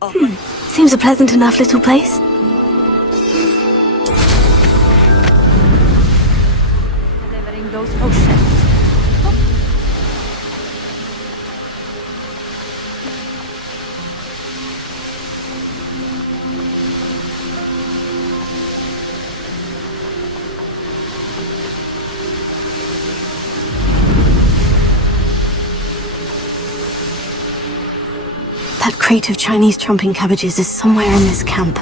Seems a pleasant enough little place. Delivering those potions. That crate of Chinese chomping cabbages is somewhere in this camp.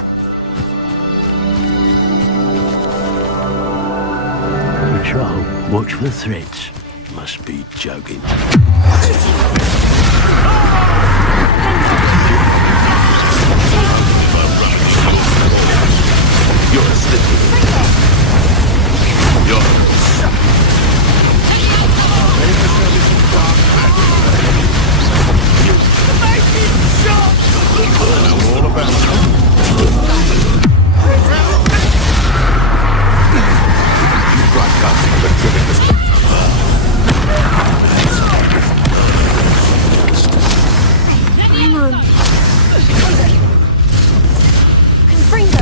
Patrol, watch for threats. Must be joking. You're slipping. You're I know all about it. You broadcasting the trivic. Hang on. Confringo!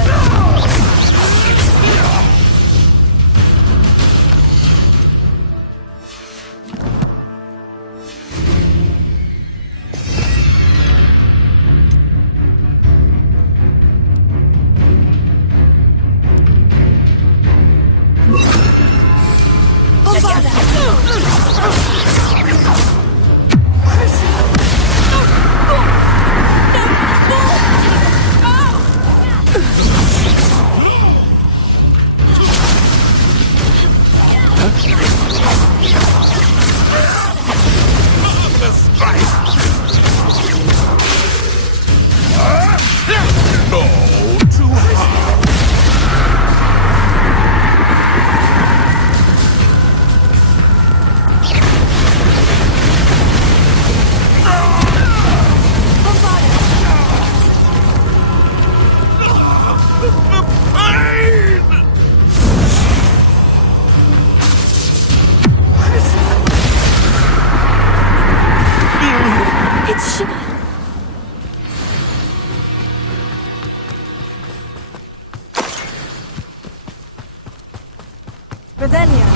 Revelio.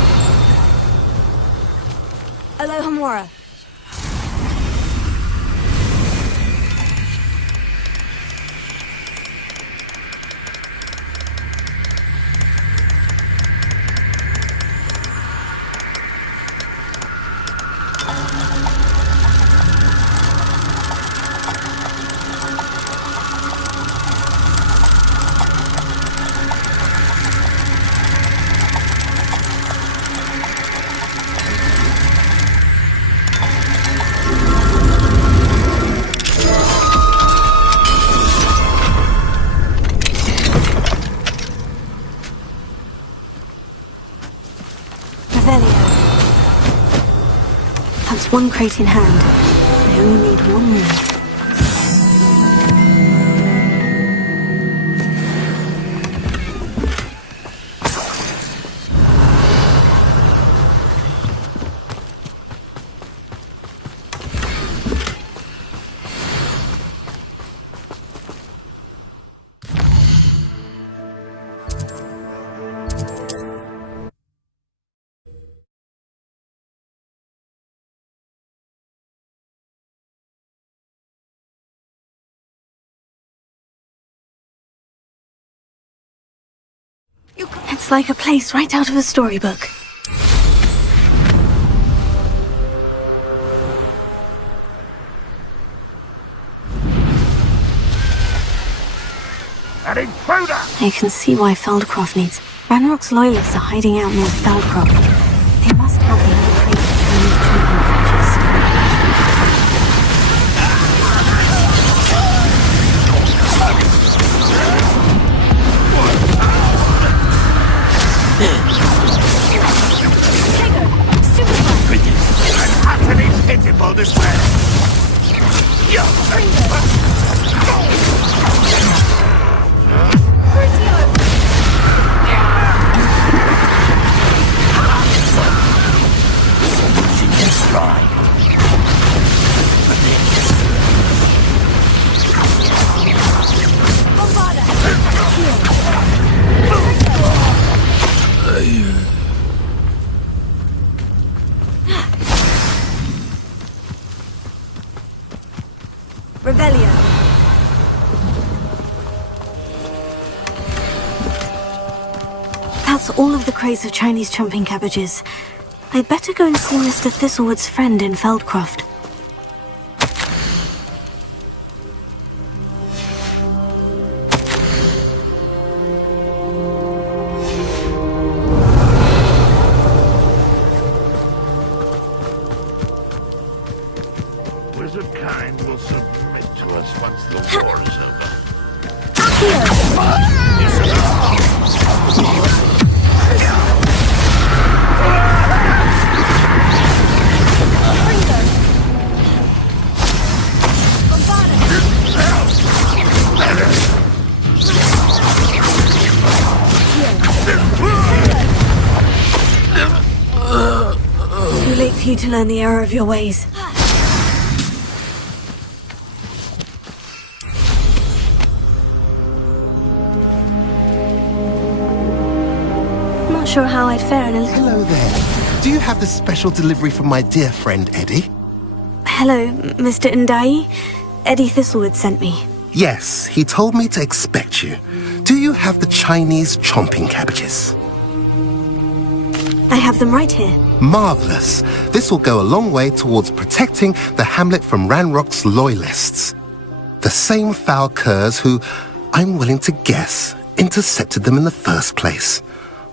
Alohomora. That's one crate in hand. I only need one more. It's like a place right out of a storybook. An intruder! I can see why Feldcroft needs. Ranrock's loyalists are hiding out near Feldcroft. They must have the other crate of Chinese chomping cabbages. Utterly pitiful despair! Revelio. That's all of the crates of Chinese chomping cabbages. I'd better go and see Mr. Thistlewood's friend in Feldcroft. Wizard kind will submit to us once the war is over. Too late for you to learn the error of your ways. Not sure how I'd fare in a little... Hello there. Do you have the special delivery from my dear friend Eddie? Hello, Mr. Ndai. Eddie Thistlewood sent me. Yes, he told me to expect you. Do you have the Chinese chomping cabbages? I have them right here. Marvelous. This will go a long way towards protecting the hamlet from Ranrock's loyalists. The same foul curs who, I'm willing to guess, intercepted them in the first place,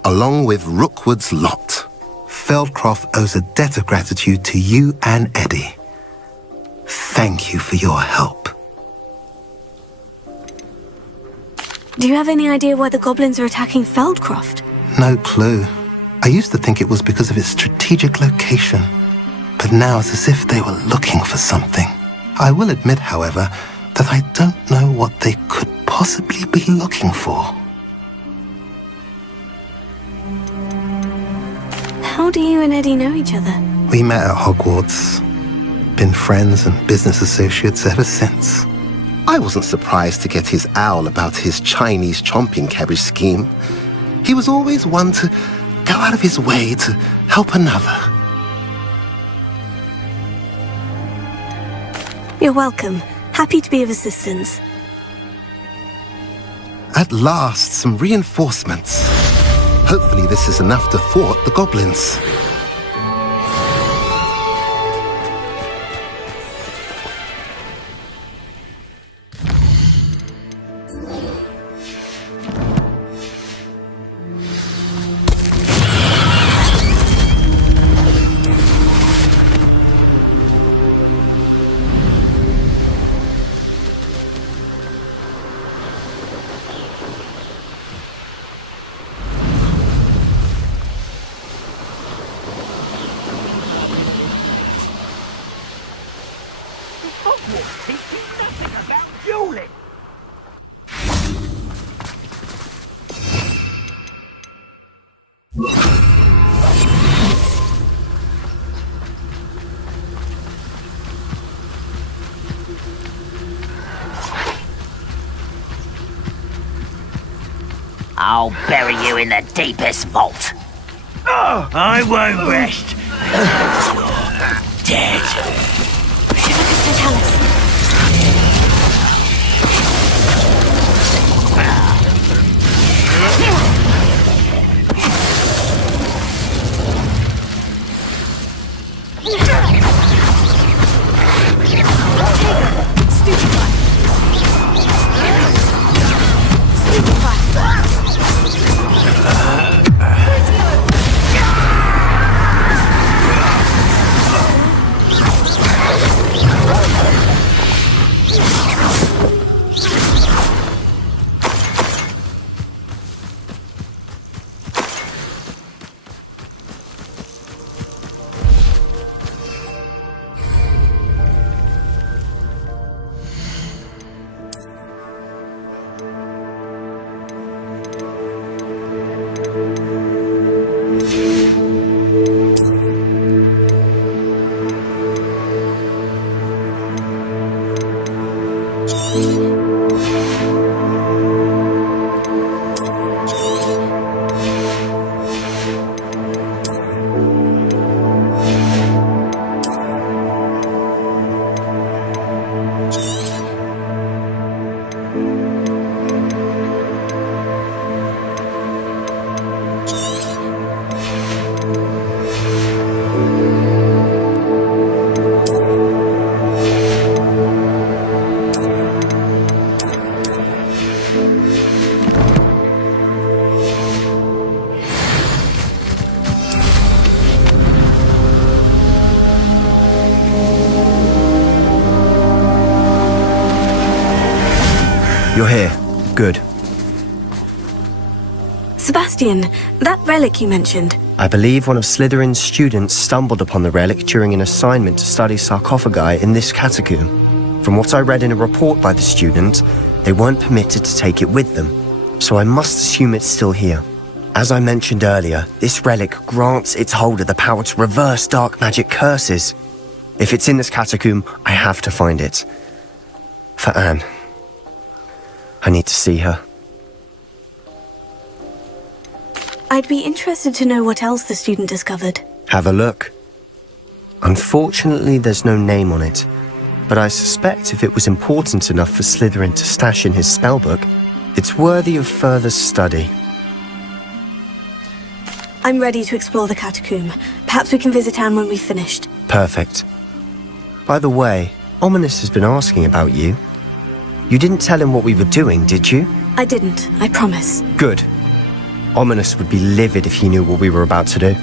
along with Rookwood's lot. Feldcroft owes a debt of gratitude to you and Eddie. Thank you for your help. Do you have any idea why the goblins are attacking Feldcroft? No clue. I used to think it was because of its strategic location, but now it's as if they were looking for something. I will admit, however, that I don't know what they could possibly be looking for. How do you and Eddie know each other? We met at Hogwarts. Been friends and business associates ever since. I wasn't surprised to get his owl about his Chinese chomping cabbage scheme. He was always one to go out of his way to help another. You're welcome. Happy to be of assistance. At last, some reinforcements. Hopefully this is enough to thwart the goblins. I'll bury you in the deepest vault. I won't rest. Dead. You're here. Good. Sebastian, that relic you mentioned. I believe one of Slytherin's students stumbled upon the relic during an assignment to study sarcophagi in this catacomb. From what I read in a report by the student, they weren't permitted to take it with them, so I must assume it's still here. As I mentioned earlier, this relic grants its holder the power to reverse dark magic curses. If it's in this catacomb, I have to find it. For Anne. I need to see her. I'd be interested to know what else the student discovered. Have a look. Unfortunately, there's no name on it, but I suspect if it was important enough for Slytherin to stash in his spellbook, it's worthy of further study. I'm ready to explore the catacomb. Perhaps we can visit Anne when we've finished. Perfect. By the way, Ominous has been asking about you. You didn't tell him what we were doing, did you? I didn't, I promise. Good. Ominous would be livid if he knew what we were about to do.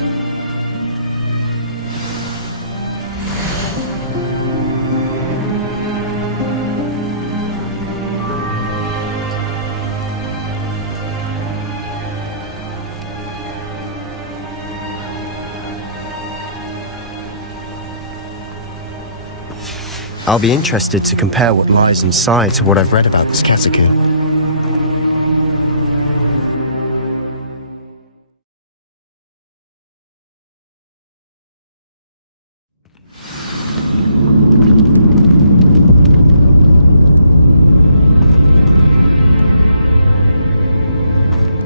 I'll be interested to compare what lies inside to what I've read about this catacomb.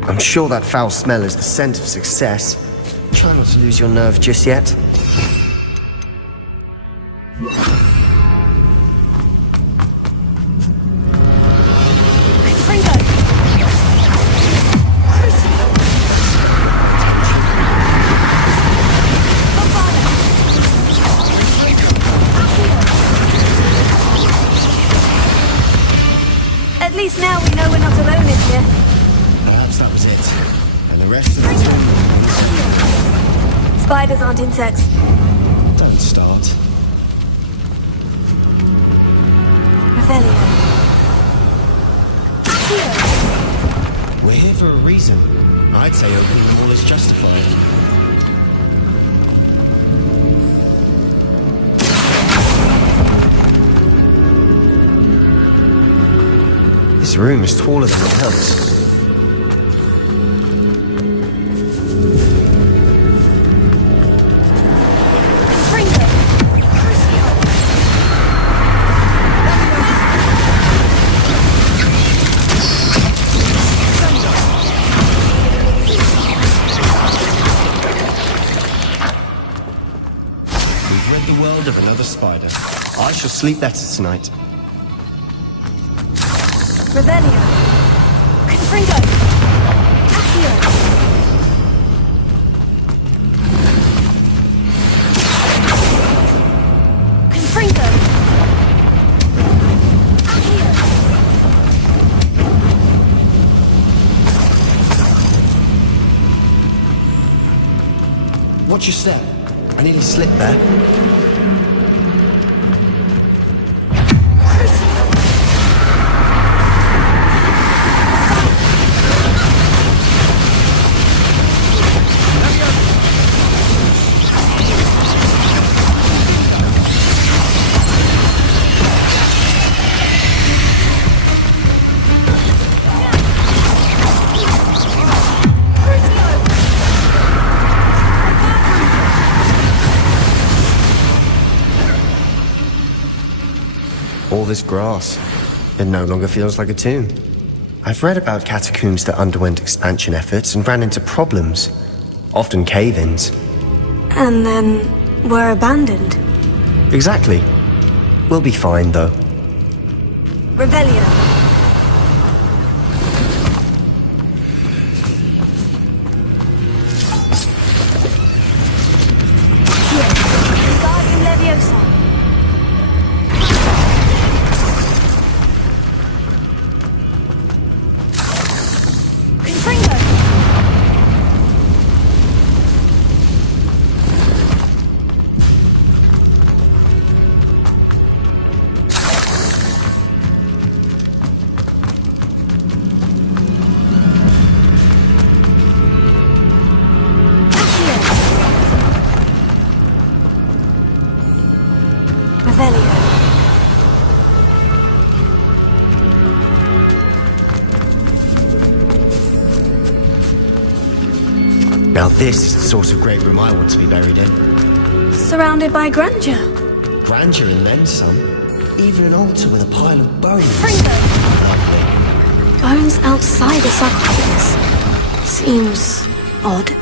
I'm sure that foul smell is the scent of success. Try not to lose your nerve just yet. At least now we know we're not alone in here. Perhaps that was it. And the rest of it... Spiders aren't insects. Don't start. Revelio. We're here for a reason. I'd say opening the wall is justified. This room is taller than it looks. We've rid the world of another spider. I shall sleep better tonight. Revelio. Confringo. Accio. Confringo. Accio. Watch your step. I nearly slipped there. All this grass. It no longer feels like a tomb. I've read about catacombs that underwent expansion efforts and ran into problems. Often cave-ins. And then were abandoned. Exactly. We'll be fine, though. Revelio. Diagon Leviosa. Confringo. Now this is the sort of great room I want to be buried in. Surrounded by grandeur. Grandeur and then some. Even an altar with a pile of bones. Bones outside a sarcophagus. Seems odd.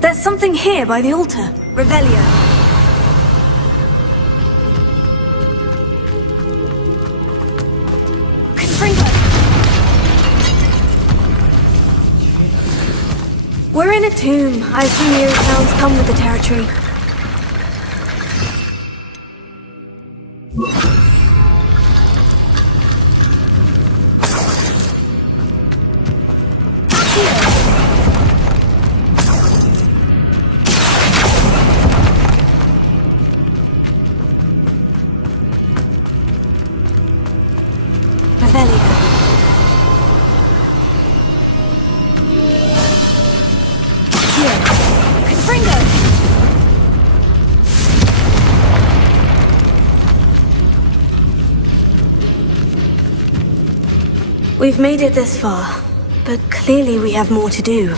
There's something here by the altar. Revelio. Confringo. We're in a tomb. I assume eerie sounds come with the territory. We've made it this far, but clearly we have more to do.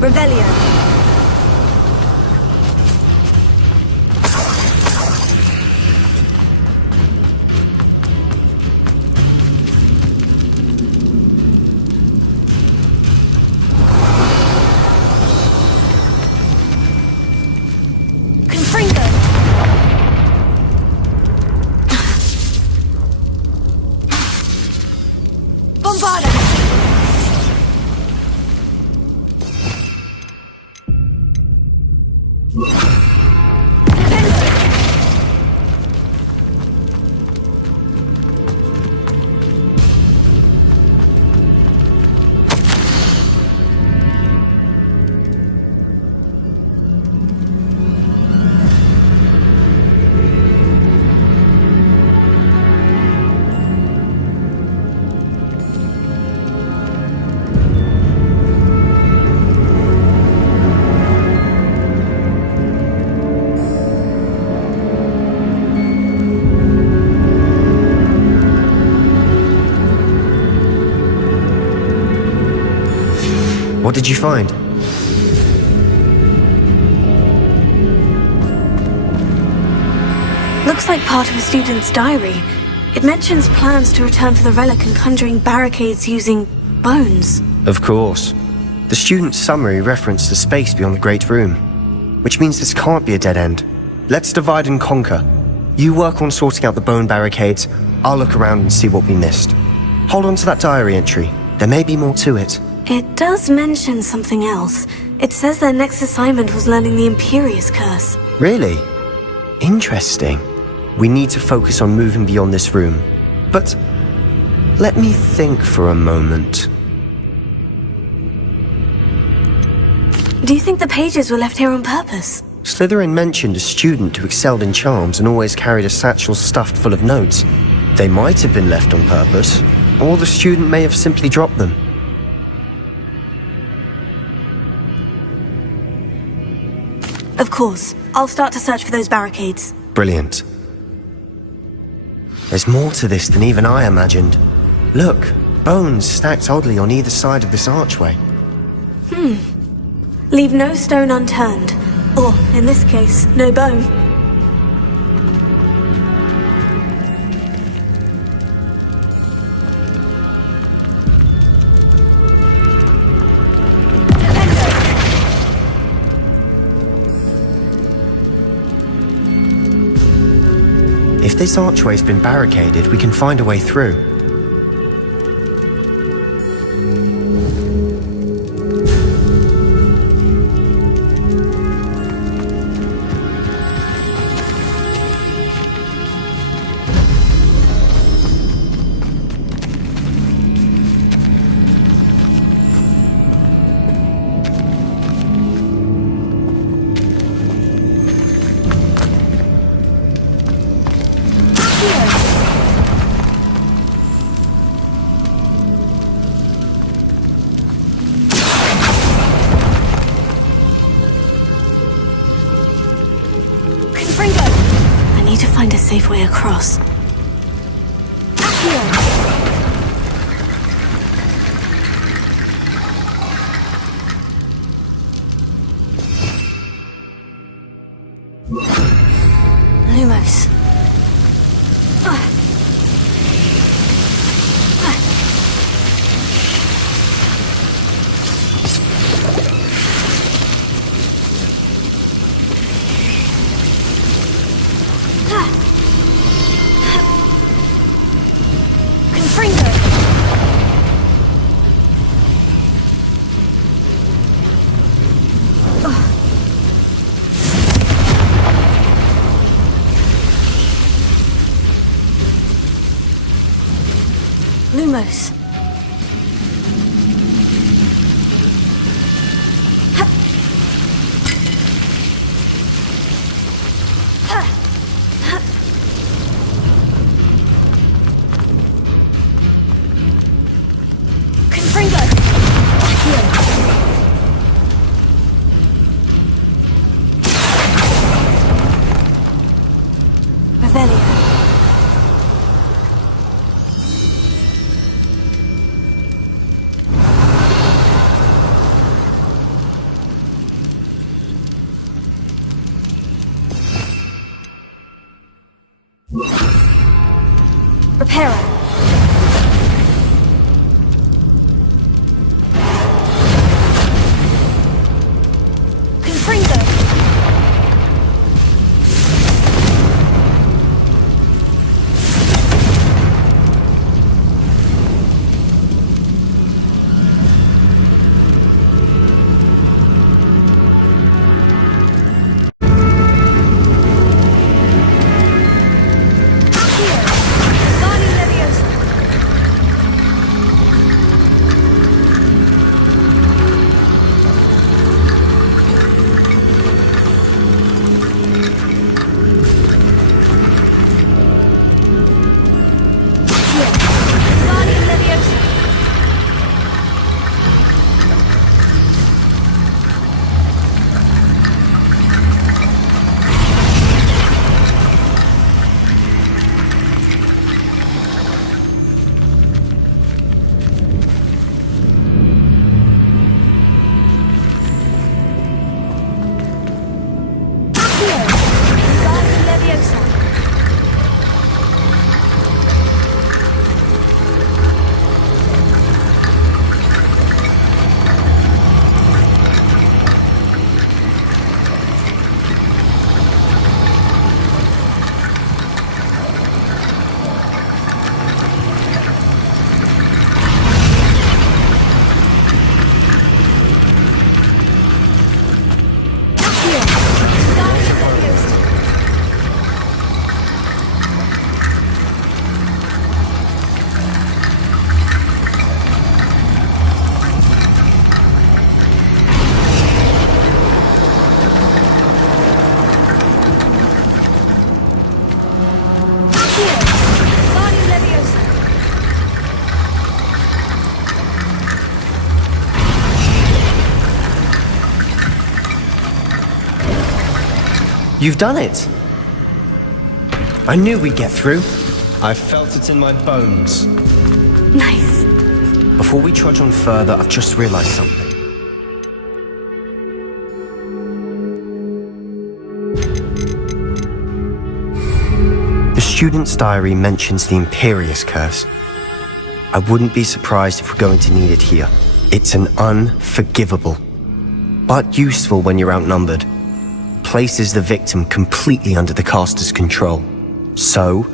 Revelio. What did you find? Looks like part of a student's diary. It mentions plans to return for the relic and conjuring barricades using bones. Of course. The student's summary referenced a space beyond the Great Room, which means this can't be a dead end. Let's divide and conquer. You work on sorting out the bone barricades, I'll look around and see what we missed. Hold on to that diary entry. There may be more to it. It does mention something else. It says their next assignment was learning the Imperious Curse. Really? Interesting. We need to focus on moving beyond this room. But let me think for a moment. Do you think the pages were left here on purpose? Slytherin mentioned a student who excelled in charms and always carried a satchel stuffed full of notes. They might have been left on purpose, or the student may have simply dropped them. Of course. I'll start to search for those barricades. Brilliant. There's more to this than even I imagined. Look, bones stacked oddly on either side of this archway. Leave no stone unturned. Or, in this case, no bone. this archway's been barricaded, we can find a way through. I need to find a safe way across. Lumos. Lumos. Reparo. Confringo. You've done it! I knew we'd get through. I felt it in my bones. Nice. Before we trudge on further, I've just realized something. The student's diary mentions the Imperious curse. I wouldn't be surprised if we're going to need it here. It's an unforgivable, but useful when you're outnumbered. Places the victim completely under the caster's control. So,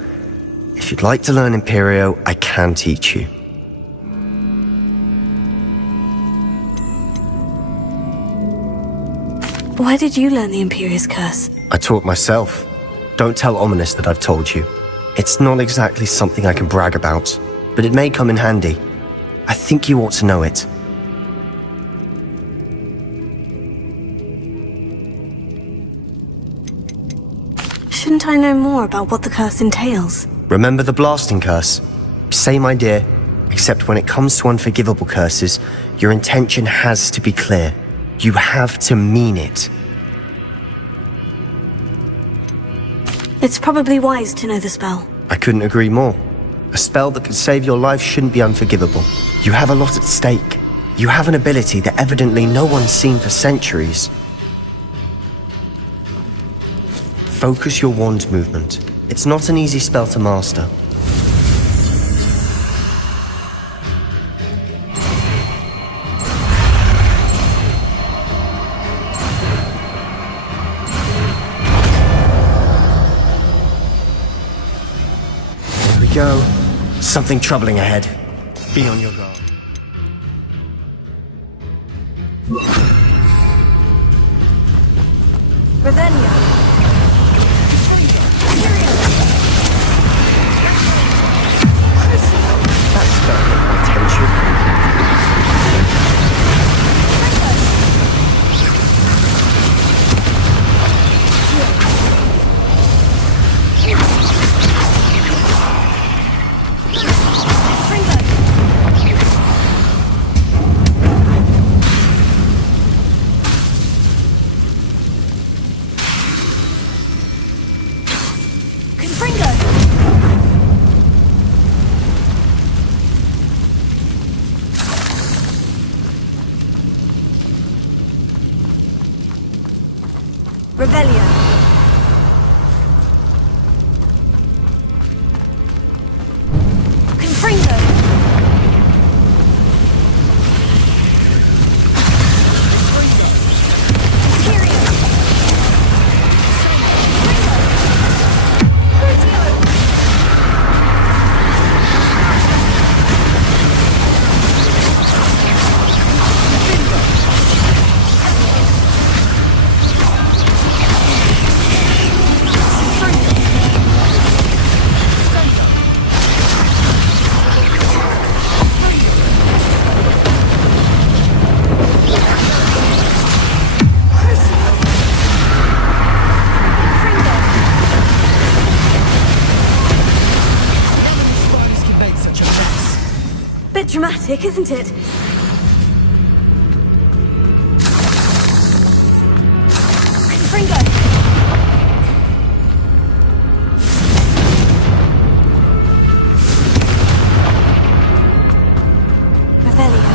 if you'd like to learn Imperio, I can teach you. Why did you learn the Imperious Curse? I taught myself. Don't tell Ominous that I've told you. It's not exactly something I can brag about, but it may come in handy. I think you ought to know it. Shouldn't I know more about what the curse entails? Remember the blasting curse? Same idea, except when it comes to unforgivable curses, your intention has to be clear. You have to mean it. It's probably wise to know the spell. I couldn't agree more. A spell that could save your life shouldn't be unforgivable. You have a lot at stake. You have an ability that evidently no one's seen for centuries. Focus your wand movement. It's not an easy spell to master. There we go. Something troubling ahead. Be on your guard. Ravenia. That spell got my attention. Revelio. Confringo. Imperio. Bit dramatic, isn't it? Confringo. Revelio.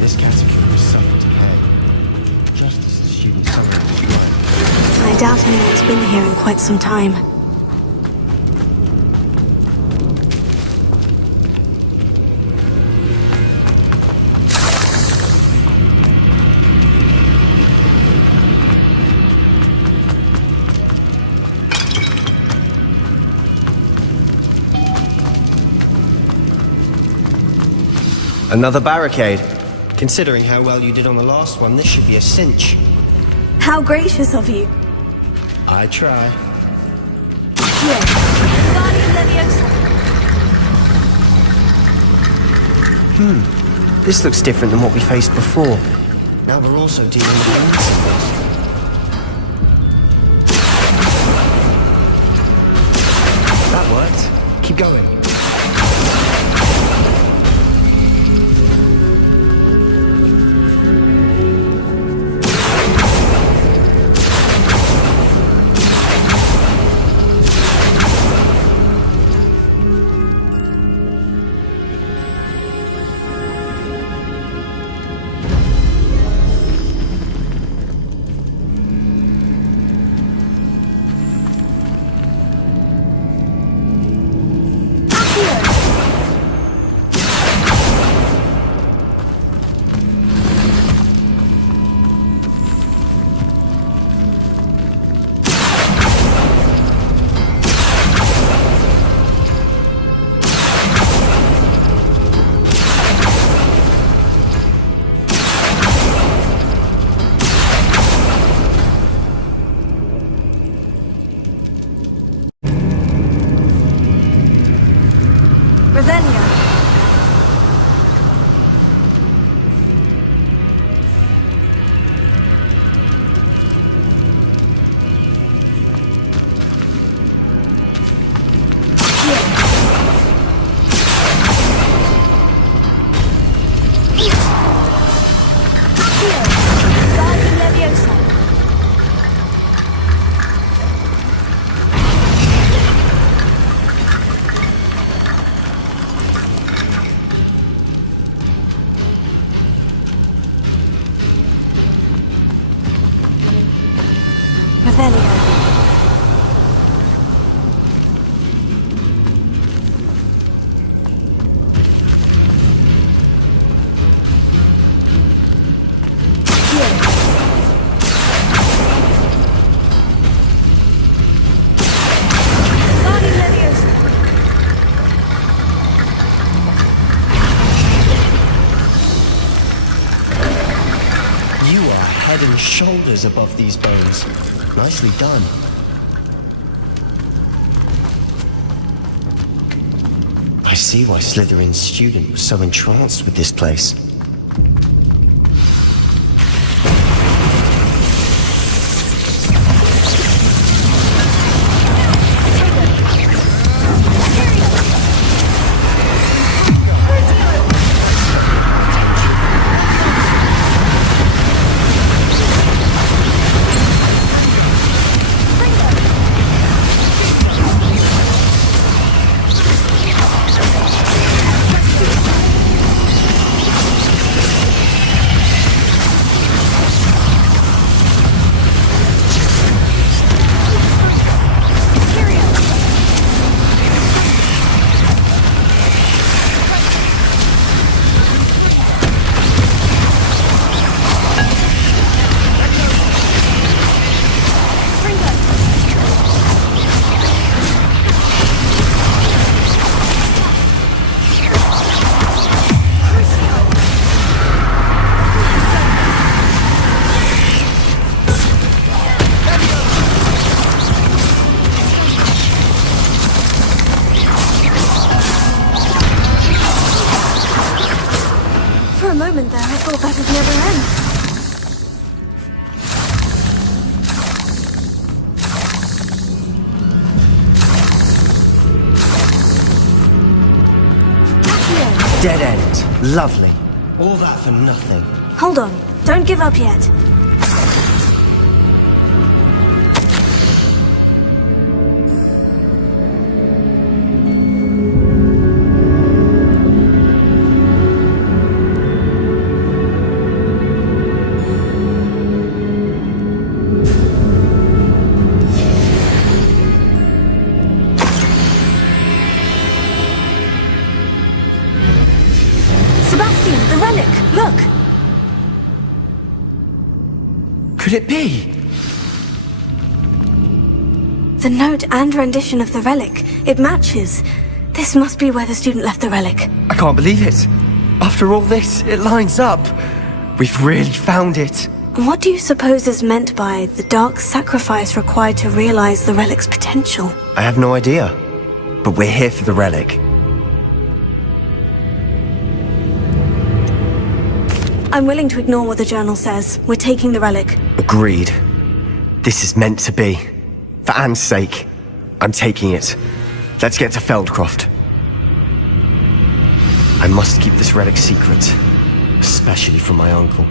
This catacomb is suffered decay, just as the students suffered destroyed. I doubt anyone's been here in quite some time. Another barricade. Considering how well you did on the last one, this should be a cinch. How gracious of you. I try. Here. Guardian Leviosa. This looks different than what we faced before. Now we're also dealing with immersive. That worked. Keep going. Head and shoulders above these bones. Nicely done. I see why Slytherin's student was so entranced with this place. Dead end. Lovely. All that for nothing. Hold on. Don't give up yet. Could it be? The note and rendition of the relic. It matches. This must be where the student left the relic. I can't believe it. After all this, it lines up. We've really found it. What do you suppose is meant by the dark sacrifice required to realize the relic's potential? I have no idea. But we're here for the relic. I'm willing to ignore what the journal says. We're taking the relic. Agreed. This is meant to be. For Anne's sake, I'm taking it. Let's get to Feldcroft. I must keep this relic secret, especially from my uncle.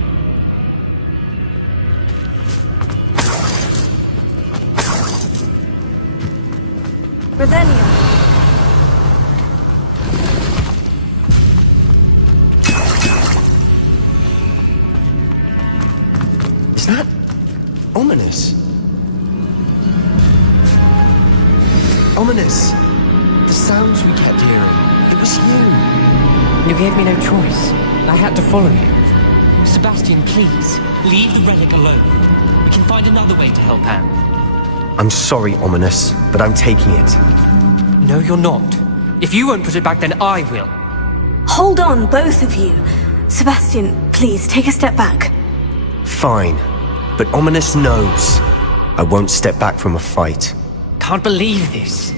Revelio. Is that ominous? Ominous! The sounds we kept hearing. It was you. You gave me no choice. I had to follow you. Sebastian, please, leave the relic alone. We can find another way to help Anne. I'm sorry, Ominous, but I'm taking it. No, you're not. If you won't put it back, then I will. Hold on, both of you. Sebastian, please, take a step back. Fine, but Ominous knows I won't step back from a fight. Can't believe this.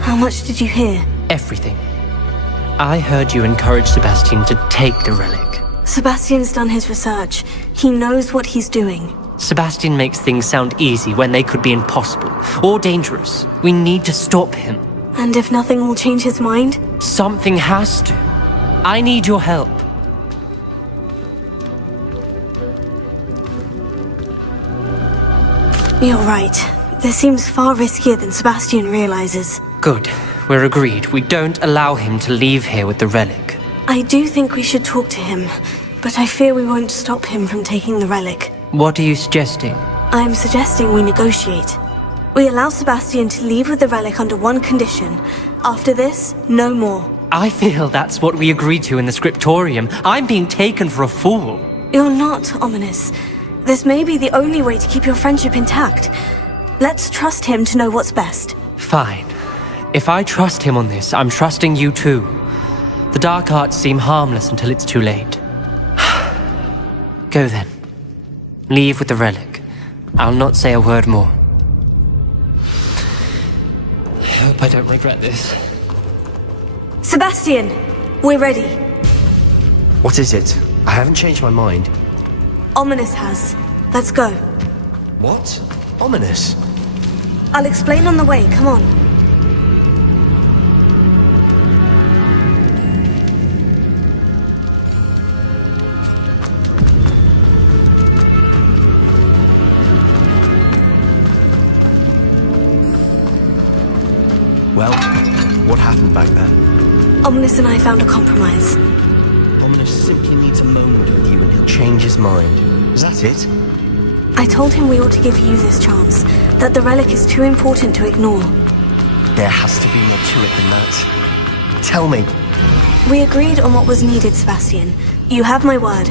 How much did you hear? Everything. I heard you encourage Sebastian to take the relic. Sebastian's done his research. He knows what he's doing. Sebastian makes things sound easy when they could be impossible or dangerous. We need to stop him. And if nothing will change his mind? Something has to. I need your help. You're right. This seems far riskier than Sebastian realizes. Good. We're agreed. We don't allow him to leave here with the relic. I do think we should talk to him, but I fear we won't stop him from taking the relic. What are you suggesting? I'm suggesting we negotiate. We allow Sebastian to leave with the relic under one condition. After this, no more. I feel that's what we agreed to in the scriptorium. I'm being taken for a fool. You're not, Ominous. This may be the only way to keep your friendship intact. Let's trust him to know what's best. Fine. If I trust him on this, I'm trusting you too. The dark arts seem harmless until it's too late. Go then. Leave with the relic. I'll not say a word more. I hope I don't regret this. Sebastian! We're ready. What is it? I haven't changed my mind. Ominous has. Let's go. What? Ominous? I'll explain on the way, come on. Well, what happened back there? Ominous and I found a compromise. Ominous simply needs a moment with you and he'll change his mind. Is that it? I told him we ought to give you this chance, that the relic is too important to ignore. There has to be more to it than that. Tell me. We agreed on what was needed, Sebastian. You have my word.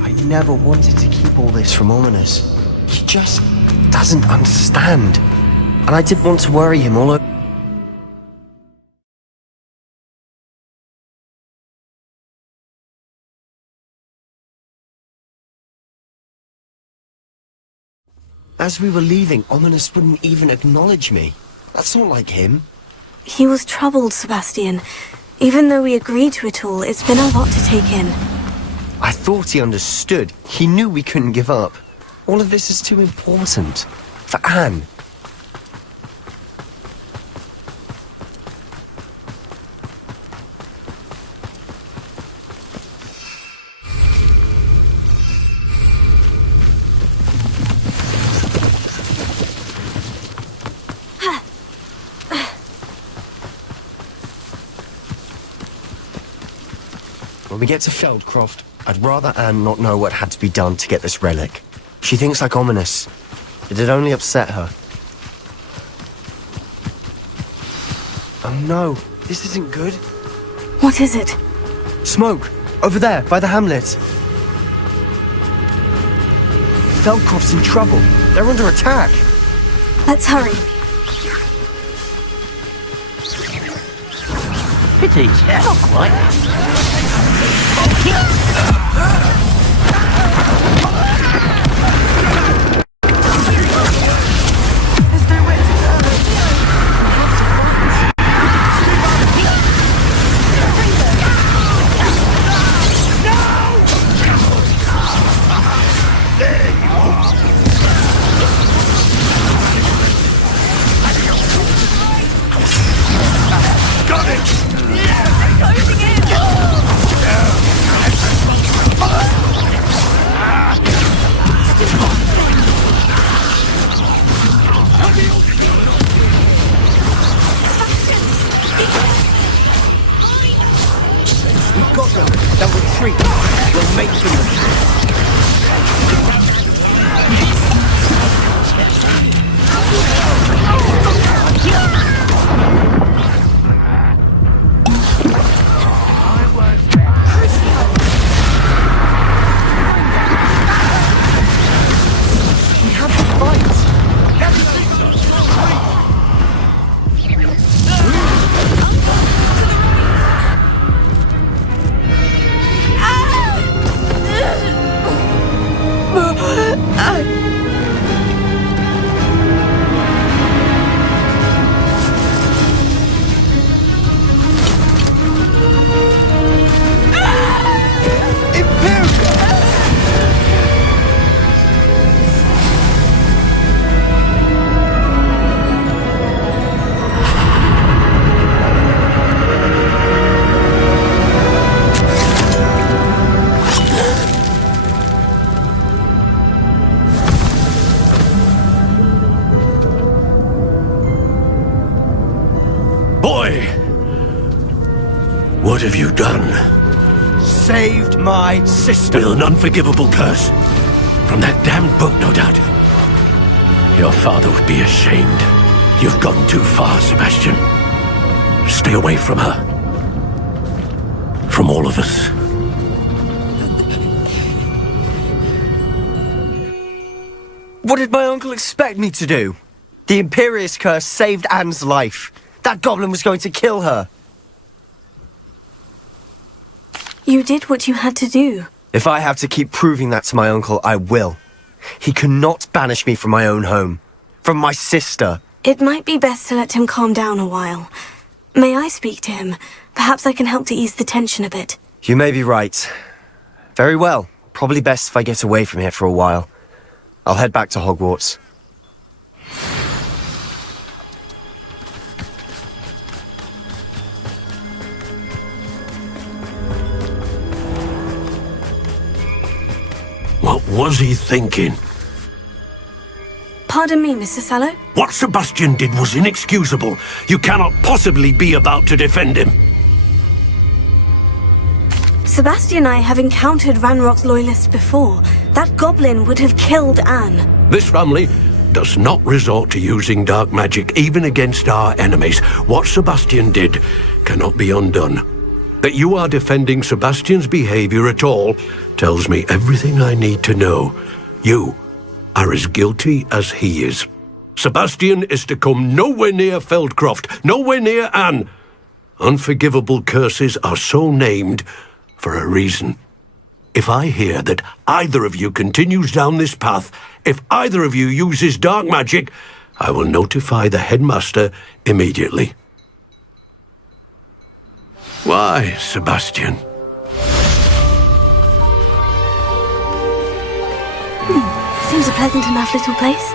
I never wanted to keep all this from Ominous. He just doesn't understand. And I didn't want to worry him all over. As we were leaving, Ominous wouldn't even acknowledge me. That's not like him. He was troubled, Sebastian. Even though we agreed to it all, it's been a lot to take in. I thought he understood. He knew we couldn't give up. All of this is too important. For Anne. When we get to Feldcroft, I'd rather Anne not know what had to be done to get this relic. She thinks like Ominous. It'd only upset her. Oh no, this isn't good. What is it? Smoke! Over there, by the hamlet. Feldcroft's in trouble. They're under attack. Let's hurry. Pity, not quite. What have you done? Saved my sister. With an unforgivable curse. From that damned book, no doubt. Your father would be ashamed. You've gone too far, Sebastian. Stay away from her. From all of us. What did my uncle expect me to do? The Imperious curse saved Anne's life. That goblin was going to kill her. You did what you had to do. If I have to keep proving that to my uncle, I will. He cannot banish me from my own home. From my sister. It might be best to let him calm down a while. May I speak to him? Perhaps I can help to ease the tension a bit. You may be right. Very well. Probably best if I get away from here for a while. I'll head back to Hogwarts. What was he thinking? Pardon me, Mr. Sallow? What Sebastian did was inexcusable. You cannot possibly be about to defend him. Sebastian and I have encountered Ranrock's loyalists before. That goblin would have killed Anne. This family does not resort to using dark magic even against our enemies. What Sebastian did cannot be undone. That you are defending Sebastian's behavior at all tells me everything I need to know. You are as guilty as he is. Sebastian is to come nowhere near Feldcroft, nowhere near Anne. Unforgivable curses are so named for a reason. If I hear that either of you continues down this path, if either of you uses dark magic, I will notify the headmaster immediately. Why, Sebastian? Seems a pleasant enough little place.